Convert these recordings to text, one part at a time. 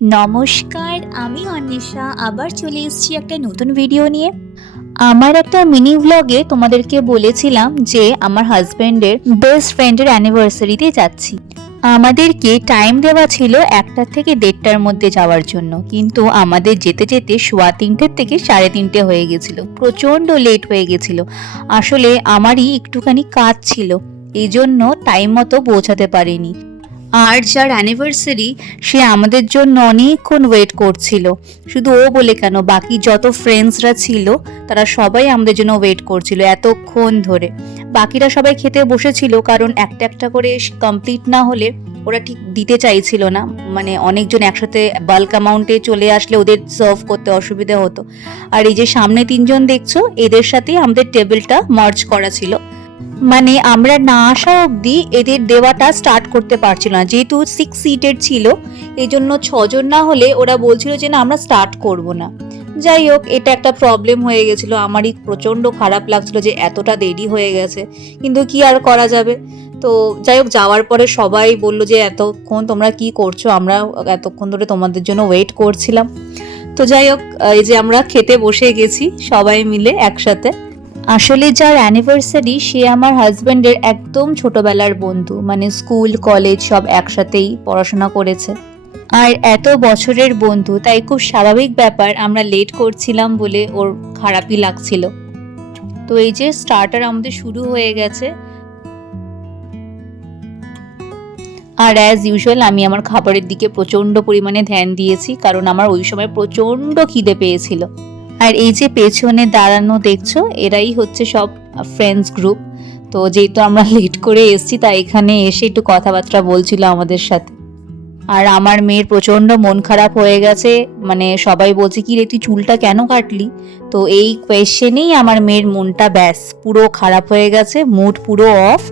নমস্কার, আমি অন্বেষা আবার চলে এসেছি একটা নতুন ভিডিও নিয়ে। আমার একটা মিনি ভ্লগে তোমাদেরকে বলেছিলাম যে আমার হাজব্যান্ডের বেস্ট ফ্রেন্ডের অ্যানিভার্সারিতে যাচ্ছি। আমাদেরকে টাইম দেওয়া ছিল 1টা থেকে 1:30টার মধ্যে যাওয়ার জন্য, কিন্তু আমাদের যেতে যেতে 3:15 থেকে 3:30 হয়ে গেছিল। প্রচণ্ড লেট হয়ে গেছিল। আসলে আমারই একটুখানি কাজ ছিল, এই জন্য টাইম মতো পৌঁছাতে পারিনি। আর যার অ্যানিভার্সারি সে আমাদের জন্য অনেকক্ষণ ওয়েট করছিল। শুধু ও বলে কেন, বাকি যত ফ্রেন্ডসরা ছিল তারা সবাই আমাদের জন্য ওয়েট করছিল এতক্ষণ ধরে। বাকিরা সবাই খেতে বসেছিল, কারণ একটা একটা করে কমপ্লিট না হলে ওরা ঠিক দিতে চাইছিল না। মানে অনেকজন একসাথে বাল্ক অ্যামাউন্টে চলে আসলে ওদের সার্ভ করতে অসুবিধা হতো। আর এই যে সামনে 3জন দেখছো, এদের সাথেই আমাদের টেবিলটা মার্জ করা ছিল। মানে আমরা না আসা অবধি এদের দেওয়াটা স্টার্ট করতে পারছিল না, যেহেতু 6 সিটের ছিল। এই জন্য 6জন না হলে ওরা বলছিল যে না আমরা স্টার্ট করব না। যাই হোক, এটা একটা প্রবলেম হয়ে গেছিলো। আমারই প্রচণ্ড খারাপ লাগছিল যে এতটা দেরি হয়ে গেছে, কিন্তু কি আর করা যাবে। তো যাই হোক, যাওয়ার পরে সবাই বললো যে এতক্ষণ তোমরা কি করছো, আমরা এতক্ষণ ধরে তোমাদের জন্য ওয়েট করছিলাম। তো যাই হোক, এই যে আমরা খেতে বসে গেছি সবাই মিলে একসাথে। আসলে যার অ্যানিভার্সারি সে আমার হাজব্যান্ডের একদম ছোটবেলার বন্ধু, মানে স্কুল কলেজ সব একসাথেই পড়াশোনা করেছে। আর এত বছরের বন্ধু, তাই খুব স্বাভাবিক ব্যাপার আমরা লেট করছিলাম বলে ওর খারাপই লাগছিল। তো এই যে স্টার্টার আমাদের শুরু হয়ে গেছে। আর অ্যাজ ইউজুয়াল আমি আমার খাবারের দিকে প্রচণ্ড পরিমাণে ধ্যান দিয়েছি, কারণ আমার ওই সময় প্রচণ্ড খিদে পেয়েছিল। আর এই যে পেছনে দাঁড়ানো দেখছো, এরাই হচ্ছে সব ফ্রেন্ডস গ্রুপ। তো যেহেতু আমরা লেট করে এসেছি, তাই এখানে এসে একটু কথাবার্তা বলছিল আমাদের সাথে। আর আমার মেয়ের প্রচণ্ড মন খারাপ হয়ে গেছে, মানে সবাই বলছে কি রে তুই চুলটা কেন কাটলি। তো এই কোয়েশ্চেনেই আমার মেয়ের মনটা ব্যাস পুরো খারাপ হয়ে গেছে, মুড পুরো অফ,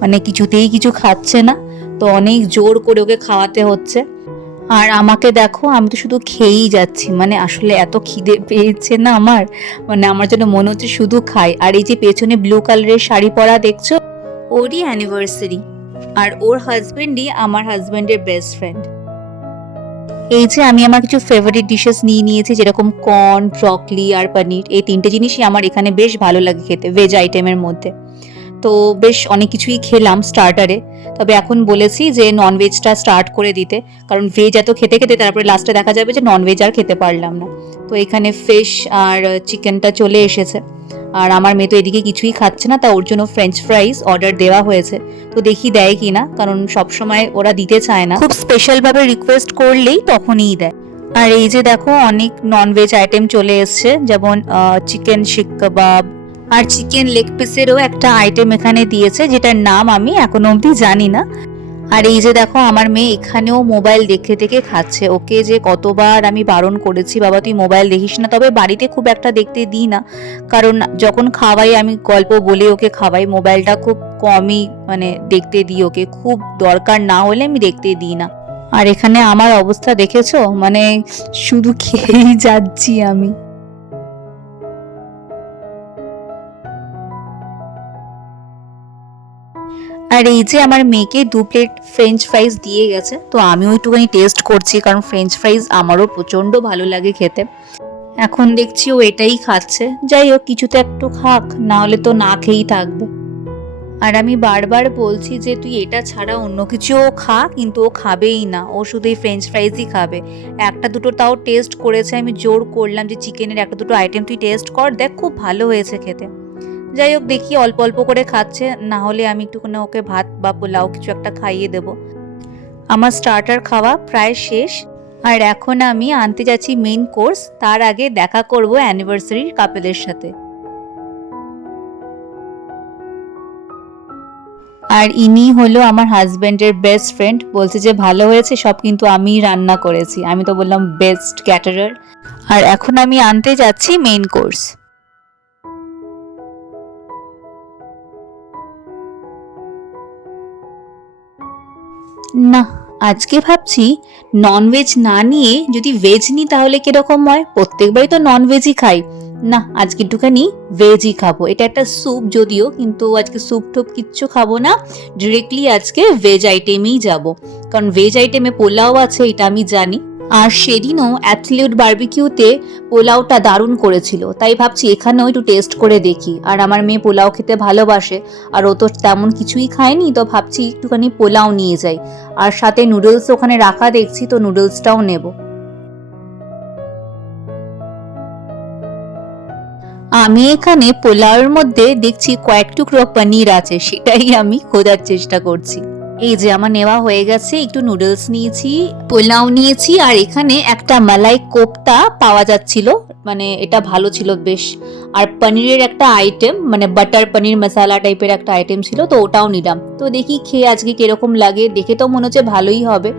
মানে কিছুতেই কিছু খাচ্ছে না। তো অনেক জোর করে ওকে খাওয়াতে হচ্ছে। আর আমাকে দেখো, আমি তো শুধু খেয়েই যাচ্ছি, মানে আসলে এত খিদে পেয়েছে না আমার, মানে আমার জন্য মনে হচ্ছে শুধু খাই। আর এই যে পেছনে ব্লু কালারের শাড়ি পরা দেখছো, ওরই অ্যানিভার্সারি। আর ওর হাজবেন্ডই আমার হাজবেন্ডের বেস্ট ফ্রেন্ড। এই যে আমি আমার কিছু ফেভারিট ডিশেস নিয়ে নিয়েছি, যেরকম কর্ন, ব্রকলি আর পনির। এই 3টে জিনিসই আমার এখানে বেশ ভালো লাগে খেতে, ভেজ আইটেমের মধ্যে। তো বেশ অনেক কিছুই খেলাম স্টার্টারে। তবে এখন বলেছি যে ননভেজটা স্টার্ট করে দিতে, কারণ ভেজ এত খেতে খেতে তারপরে লাস্টে দেখা যাবে যে ননভেজ আর খেতে পারলাম না। তো এখানে ফিশ আর চিকেনটা চলে এসেছে। আর আমার মেয়ে তো এদিকে কিছুই খাচ্ছে না, তা ওর জন্য ফ্রেঞ্চ ফ্রাইজ অর্ডার দেওয়া হয়েছে। তো দেখি দেয় কি না, কারণ সবসময় ওরা দিতে চায় না, খুব স্পেশালভাবে রিকোয়েস্ট করলেই তখনই দেয়। আর এই যে দেখো, অনেক ননভেজ আইটেম চলে এসছে, যেমন চিকেন শিক কাবাব আর চিকেন লেগ পিসেরও একটা আইটেম এখানে দিয়েছে, যেটার নাম আমি এখনো অবধি জানি না। আর এই যে দেখো, আমার মেয়ে এখানেও মোবাইল দেখে দেখে খাচ্ছে। ওকে যে কতবার আমি বারণ করেছি, বাবা তুই মোবাইল দেখিস না। তবে বাড়িতে খুব একটা দেখতে দিই না, কারণ যখন খাওয়াই আমি গল্প বলে ওকে খাওয়াই, মোবাইলটা খুব কমই মানে দেখতে দিই ওকে, খুব দরকার না হলে আমি দেখতে দিই না। আর এখানে আমার অবস্থা দেখেছো, মানে শুধু খেয়েই যাচ্ছি আমি। আর এই যে আমার মেয়েকে 2 প্লেট ফ্রেঞ্চ ফ্রাইজ দিয়ে গেছে, তো আমিও একটুখানি টেস্ট করছি, কারণ ফ্রেঞ্চ ফ্রাইজ আমারও প্রচণ্ড ভালো লাগে খেতে। এখন দেখছি ও এটাই খাচ্ছে। যাই হোক, কিছু তো একটু খাক, না হলে তো না খেয়েই থাকবে। আর আমি বারবার বলছি যে তুই এটা ছাড়া অন্য কিছুও খা, কিন্তু ও খাবেই না, ও শুধু এই ফ্রেঞ্চ ফ্রাইজই খাবে। একটা দুটো তাও টেস্ট করেছে, আমি জোর করলাম যে চিকেনের একটা দুটো আইটেম তুই টেস্ট কর, দেখ খুব ভালো হয়েছে খেতে। যাই হোক, দেখি অল্প অল্প করে খাচ্ছে, না হলে আমি একটুখানি ওকে ভাত বা পোলাও কিছু একটা খাইয়ে দেব। আমার স্টার্টার খাওয়া প্রায় শেষ, আর এখন আমি আনতে যাচ্ছি মেইন কোর্স। তার আগে দেখা করব অ্যানিভার্সারির কাপেলের সাথে। আর ইনি হলো আমার হাজব্যান্ডের বেস্ট ফ্রেন্ড, বলছে যে ভালো হয়েছে সব, কিন্তু আমিই রান্না করেছি। আমি তো বললাম বেস্ট ক্যাটারার। আর এখন আমি আনতে যাচ্ছি মেইন কোর্স। না, আজকে ভাবছি ননভেজ না নিয়ে যদি ভেজ নিই তাহলে কিরকম হয়। প্রত্যেকবারই তো ননভেজই খাই, না আজকে একটুখানি ভেজই খাবো। এটা একটা স্যুপ যদিও, কিন্তু আজকে স্যুপ টুপ কিচ্ছু খাবো না, ডিরেক্টলি আজকে ভেজ আইটেমেই যাব। কারণ ভেজ আইটেমে পোলাও আছে, এটা আমি জানি। আর সেদিনও অ্যাবসলিউট বারবিকিউতে পোলাওটা দারুণ করেছিল, তাই ভাবছি এখানেও একটু টেস্ট করে দেখি। আর আমার মেয়ে পোলাও খেতে ভালোবাসে, আর ও তো তেমন কিছুই খায়নি, তো ভাবছি একটুখানি পোলাও নিয়ে যাই। আর সাথে নুডলস ওখানে রাখা দেখছি, তো নুডলসটাও নেব। আমি এখানে পোলাওয়ের মধ্যে দেখছি কয়েক টুকরো পনির আছে, সেটাই আমি খোঁজার চেষ্টা করছি। এই যে আমার নেওয়া হয়ে গেছে, একটু নুডলস নিয়েছি, পোলাও নিয়েছি, আর এখানে একটা মালাই কোপ্তা পাওয়া যাচ্ছিল, মানে এটা ভালো ছিল বেশ। আর পনিরের একটা আইটেম, মানে বাটার পনির মশালা টাইপের একটা আইটেম ছিল, তো ওটাও নিলাম। তো দেখি খেয়ে আজকে কিরকম লাগে, দেখে তো মনে হচ্ছে ভালোই হবে,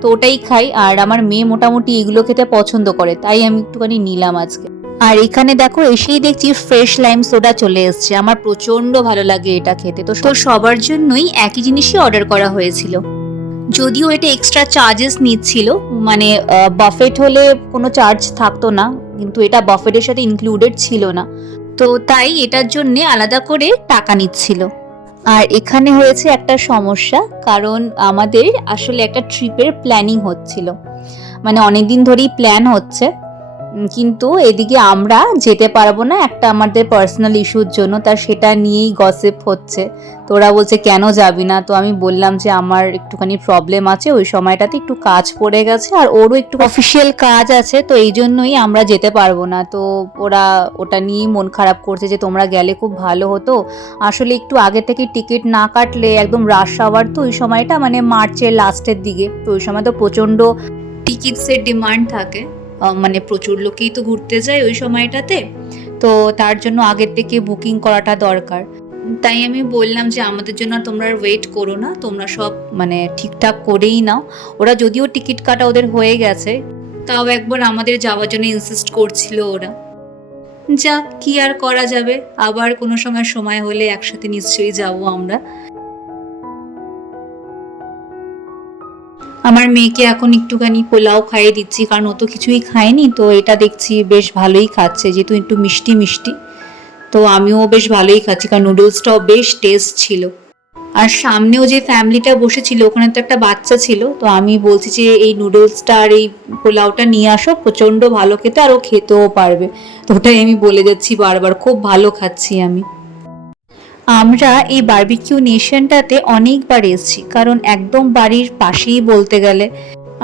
তো ওটাই খাই। আর আমার মেয়ে মোটামুটি এগুলো খেতে পছন্দ করে, তাই আমি একটুখানি নিলাম আজকে। আর এখানে দেখো এসেই দেখছি ফ্রেশ লাইম সোডা চলে এসছে, আমার প্রচন্ড ভালো লাগে এটা খেতে। তো সবার জন্যই একই জিনিসই অর্ডার করা হয়েছিল, যদিও এটা এক্সট্রা চার্জেস নিচ্ছিল, মানে বাফেট হলে কোনো চার্জ থাকতো না, কিন্তু এটা বাফেটের সাথে ইনক্লুডেড ছিল না, তো তাই এটার জন্য আলাদা করে টাকা নিচ্ছিল। আর এখানে হয়েছে একটা সমস্যা, কারণ আমাদের আসলে একটা ট্রিপের প্ল্যানিং হচ্ছিল, মানে অনেকদিন ধরেই প্ল্যান হচ্ছে, কিন্তু এদিকে আমরা যেতে পারবো না একটা আমাদের পার্সোনাল ইস্যুর জন্য, তার সেটা নিয়েই গসিপ হচ্ছে। তো ওরা বলছে কেন যাবি না, তো আমি বললাম যে আমার একটুখানি প্রবলেম আছে, ওই সময়টাতে একটু কাজ পড়ে গেছে, আর ওরও একটু অফিসিয়াল কাজ আছে, তো এই জন্যই আমরা যেতে পারবো না। তো ওরা ওটা নিয়েই মন খারাপ করছে যে তোমরা গেলে খুব ভালো হতো, আসলে একটু আগে থেকে টিকিট না কাটলে একদম রাশ আওয়ার, তো ওই সময়টা মানে মার্চের লাস্টের দিকে, তো ওই সময় তো প্রচণ্ড টিকিটসের ডিমান্ড থাকে, মানে প্রচুর লোকেই তো ঘুরতে যায় ওই সময়টাতে, তো তার জন্য আগের থেকে বুকিং করাটা দরকার। তাই আমি বললাম যে আমাদের জন্য তোমরা ওয়েট করো না, তোমরা সব মানে ঠিকঠাক করেই নাও। ওরা যদিও টিকিট কাটা ওদের হয়ে গেছে, তাও একবার আমাদের যাওয়ার জন্য ইনসিস্ট করছিল ওরা। যাক, কি আর করা যাবে, আবার কোনো সময় হলে একসাথে নিশ্চয়ই যাবো আমরা। আমার মেয়েকে এখন একটুখানি পোলাও খাইয়ে দিচ্ছি, কারণ ও তো কিছুই খায়নি, তো এটা দেখছি বেশ ভালোই খাচ্ছে, যেহেতু একটু মিষ্টি মিষ্টি, তো আমিও বেশ ভালোই খাচ্ছি, কারণ নুডলসটাও বেশ টেস্ট ছিল। আর সামনেও যে ফ্যামিলিটা বসেছিল ওখানে তো একটা বাচ্চা ছিল, তো আমি বলছি যে এই নুডলসটা আর এই পোলাওটা নিয়ে আসো, প্রচণ্ড ভালো খেতে, আর ও খেতেও পারবে, তো ওটাই আমি বলে যাচ্ছি বারবার, খুব ভালো খাচ্ছি আমি। আমরা এই বারবিকিউ নেশনটাতে অনেকবার এসেছি, কারণ একদম বাড়ির পাশেই বলতে গেলে,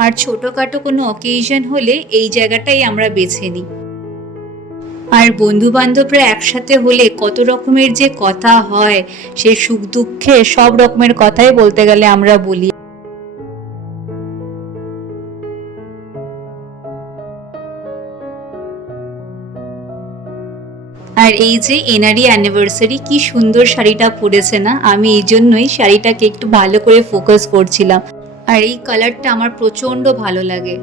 আর ছোটোখাটো কোনো অকেশন হলে এই জায়গাটাই আমরা বেছে নিই। আর বন্ধু বান্ধবরা একসাথে হলে কত রকমের যে কথা হয়, সে সুখ দুঃখে সব রকমের কথাই বলতে গেলে আমরা বলি। আর এই যে এনারই অ্যানিভার্সারি, কি সুন্দর শাড়িটা পরেছে না, আমি এই জন্যই শাড়িটাকে একটু ভালো করে ফোকাস করছিলাম, আর এই কালারটা আমার প্রচন্ড ভালো লাগে।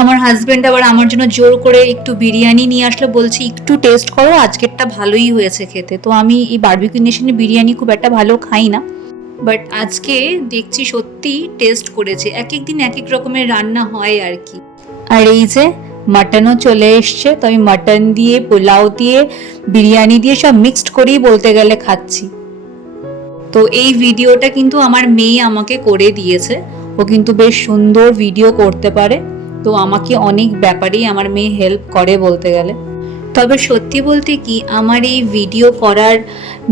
আমার হাজবেন্ড আবার আমার জন্য জোর করে একটু বিরিয়ানি নিয়ে আসলো, বলছি একটু টেস্ট করো, আজকেরটা ভালোই হয়েছে খেতে। তো আমি এই বারবিকিউ নেশনে বিরিয়ানি খুব একটা ভালো খাই না, বাট আজকে দেখছি সত্যি টেস্ট করেছে, এক এক দিন এক এক রকমের রান্না হয় আর কি। আর এই যে মাটনও চলে এসছে, তো আমি মাটন দিয়ে পোলাও দিয়ে বিরিয়ানি দিয়ে সব মিক্সড করেই বলতে গেলে খাচ্ছি। তো এই ভিডিওটা কিন্তু আমার মেয়ে আমাকে করে দিয়েছে, ও কিন্তু বেশ সুন্দর ভিডিও করতে পারে, তো আমাকে অনেক ব্যাপারেই আমার মেয়ে হেল্প করে বলতে গেলে। তবে সত্যি বলতে কি, আমার এই ভিডিও করার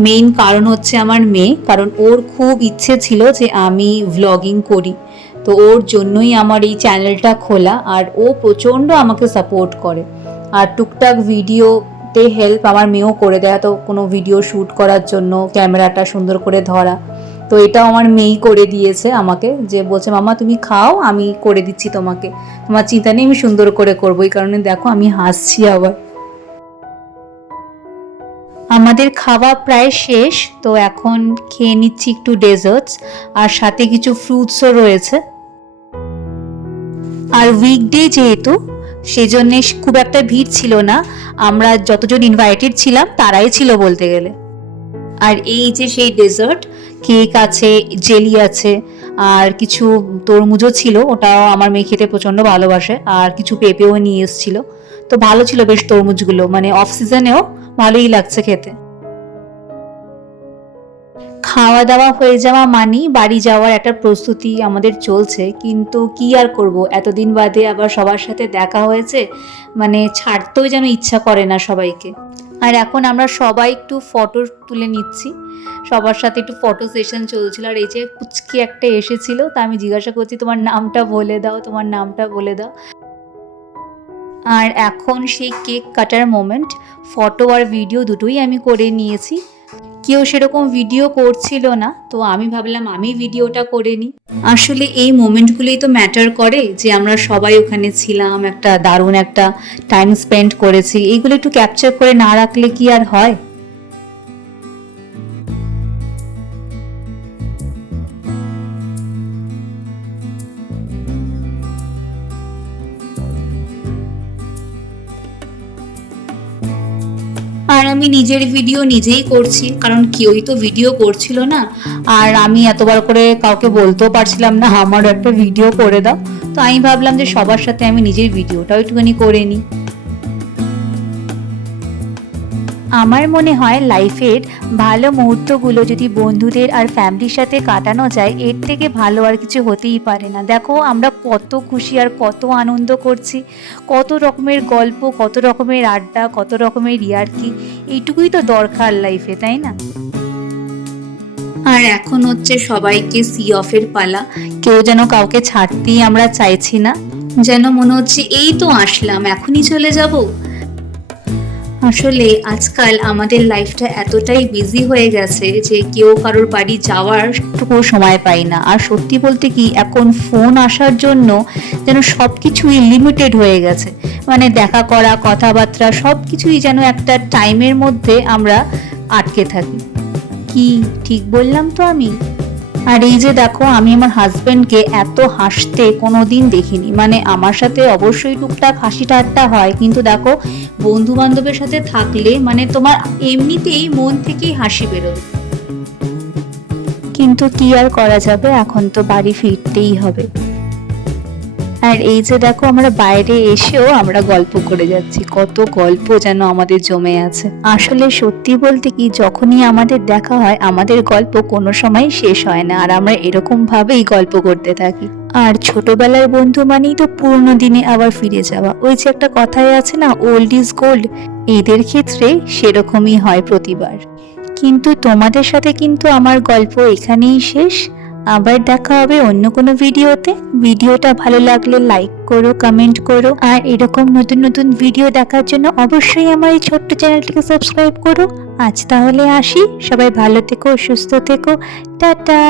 মেইন কারণ হচ্ছে আমার মেয়ে, কারণ ওর খুব ইচ্ছে ছিল যে আমি ভ্লগিং করি, তো ওর জন্যই আমার এই চ্যানেলটা খোলা, আর ও প্রচণ্ড আমাকে সাপোর্ট করে, আর টুকটাক ভিডিওতে হেল্প আমার মেয়েও করে দেয়, তো কোনো ভিডিও শ্যুট করার জন্য ক্যামেরাটা সুন্দর করে ধরা, তো এটাও আমার মেয়েই করে দিয়েছে আমাকে, যে বলছে মামা তুমি খাও, আমি করে দিচ্ছি তোমাকে, তোমার চিন্তা নেই, আমি সুন্দর করে করবো। এই কারণে দেখো আমি হাসছি আবার। আমাদের খাওয়া প্রায় শেষ, তো এখন খেয়ে নিচ্ছি একটু ডেজার্টস, আর সাথে কিছু ফ্রুটসও রয়েছে। আর উইকডে যেহেতু, সেজন্য খুব একটা ভিড় ছিল না, আমরা যতজন ইনভাইটেড ছিলাম তারাই ছিল বলতে গেলে। আর এই যে সেই ডেজার্ট, কেক আছে, জেলি আছে, আর কিছু তরমুজও ছিল, ওটাও আমার মেয়ে খেতে প্রচণ্ড ভালোবাসে, আর কিছু পেঁপেও নিয়ে এসেছিল, তো ভালো ছিল বেশ তরমুজগুলো, মানে অফ সিজনেও ভালোই লাগছে খেতে। খাওয়া দাওয়া হয়ে যাওয়া মানেই বাড়ি যাওয়ার একটা প্রস্তুতি আমাদের চলছে, কিন্তু কি আর করব, এতদিন বাদে আবার সবার সাথে দেখা হয়েছে, মানে ছাড়তেও যেন ইচ্ছা করে না সবাইকে। আর এখন আমরা সবাই একটু ফটো তুলে নিচ্ছি, সবার সাথে একটু ফটো সেশন চলছিল। আর এই যে পুচকি একটা এসেছিল, তা আমি জিজ্ঞাসা করছি তোমার নামটা বলে দাও, তোমার নামটা বলে দাও। আর এখন সেই কেক কাটার মোমেন্ট, ফটো আর ভিডিও দুটোই আমি করে নিয়েছি। কেউ সেরকম ভিডিও করছিল না, তো আমি ভাবলাম আমি ভিডিওটা করে নিই। আসলে এই মোমেন্টগুলোই তো ম্যাটার করে, যে আমরা সবাই ওখানে ছিলাম, একটা দারুণ একটা টাইম স্পেন্ড করেছি, এইগুলো একটু ক্যাপচার করে না রাখলে কি আর হয়। আর আমি নিজের ভিডিও নিজেই করছি, কারণ কেউই তো ভিডিও করছিল না, আর আমি এতবার করে কাউকে বলতেও পারছিলাম না আমারও একটা ভিডিও করে দাও। তো আমি ভাবলাম যে সবার সাথে আমি নিজের ভিডিওটাও একটুখানি করে নিই। আমার মনে হয় লাইফের ভালো মুহূর্তগুলো যদি বন্ধুদের আর ফ্যামিলির সাথে কাটানো যায়, এর থেকে ভালো আর কিছু হতেই পারে না। দেখো আমরা কত খুশি আর কত আনন্দ করছি, কত রকমের গল্প, কত রকমের আড্ডা, কত রকমের ইয়ার্কি, এইটুকুই তো দরকার লাইফে, তাই না? আর এখন হচ্ছে সবাইকে সি অফের পালা, কেউ যেন কাউকে ছাড়তেই আমরা চাইছি না, যেন মনে হচ্ছে এই তো আসলাম, এখনই চলে যাব। আসলে আজকাল আমাদের লাইফটা এতটাই বিজি হয়ে গেছে যে কেউ কারোর বাড়ি যাওয়ার টুকু সময় পাই না। আর সত্যি বলতে কি, এখন ফোন আসার জন্য যেন সব কিছুই লিমিটেড হয়ে গেছে, মানে দেখা করা, কথাবার্তা সব কিছুই যেন একটা টাইমের মধ্যে আমরা আটকে থাকি। কি ঠিক বললাম তো আমি? আর এই যে দেখো, আমি আমার হাজবেন্ডকে এত হাসতে কোনোদিন দেখিনি, মানে আমার সাথে অবশ্যই টুকটাক হাসি ঠাট্টা হয়, কিন্তু দেখো বন্ধু বান্ধবের সাথে থাকলে মানে তোমার এমনিতেই মন থেকেই হাসি বেরোবে। কিন্তু কি আর করা যাবে, এখন তো বাড়ি ফিরতেই হবে। আর এই যে দেখো, আমরা বাইরে এসেও আমরা গল্প করে যাচ্ছি, কত গল্প যেন আমাদের জমে আছে। আসলে সত্যি বলতে কি, যখনই আমাদের দেখা হয় আমাদের গল্প কোনো সময় শেষ হয় না, আর আমরা এরকম ভাবেই গল্প করতে থাকি। আর ছোটবেলার বন্ধু মানেই তো পুরনো দিনে আবার ফিরে যাওয়া, ওই যে একটা কথাই আছে না, ওল্ড ইজ গোল্ড, এদের ক্ষেত্রে সেরকমই হয় প্রতিবার। কিন্তু তোমাদের সাথে কিন্তু আমার গল্প এখানেই শেষ। আবার দেখা হবে অন্য কোনো ভিডিওতে। ভিডিওটা ভালো লাগলে লাইক করো, কমেন্ট করো, আর এরকম নতুন নতুন ভিডিও দেখার জন্য অবশ্যই আমার এই ছোট্ট চ্যানেলটিকে সাবস্ক্রাইব করো। আজ তাহলে আসি, সবাই ভালো থেকো, সুস্থ থেকো, টাটা।